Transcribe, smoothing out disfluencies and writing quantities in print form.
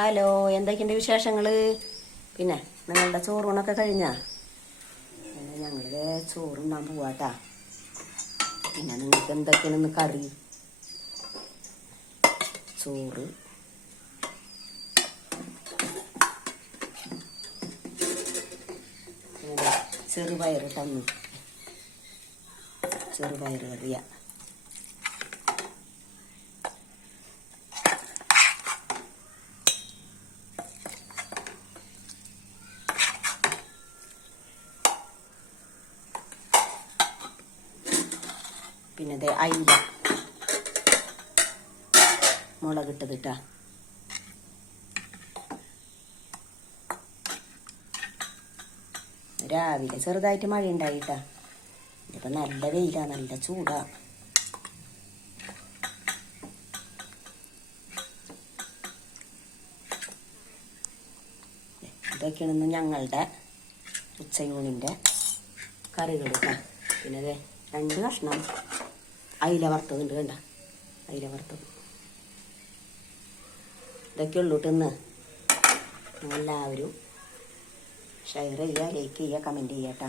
Hello, എന്തൊക്കെയുണ്ട് വിശേഷങ്ങൾ? പിന്നെ നിങ്ങളുടെ ചോറൂണൊക്കെ കഴിഞ്ഞാ? ഞങ്ങളുടെ ചോറുണ്ണാൻ പോവാട്ടാ. പിന്നെ നിങ്ങൾക്ക് എന്തൊക്കെയാണെന്ന് കറി? ചോറ്, ചെറുപയർ തന്നു, ചെറുപയർ കറിയ. പിന്നെ അതെ അയില മുളകിട്ടതിട്ടാ. രാവിലെ ചെറുതായിട്ട് മഴ ഉണ്ടായിട്ടാ. ഇപ്പം നല്ല വെയിലാ, നല്ല ചൂടാ. ഇതൊക്കെയാണ് ഞങ്ങളുടെ ഉച്ചയൂണിൻ്റെ കറികൾ കേട്ടോ. പിന്നെ അതെ 2 കഷ്ണം അയില വറുത്തതുണ്ട് കണ്ട, അയില വറുത്തത്. ഇതൊക്കെ ഉള്ളൂ ഇന്ന്. എല്ലാവരും ഷെയർ ചെയ്യുക, ലൈക്ക് ചെയ്യുക, കമൻറ്റ് ചെയ്യുക കേട്ടോ.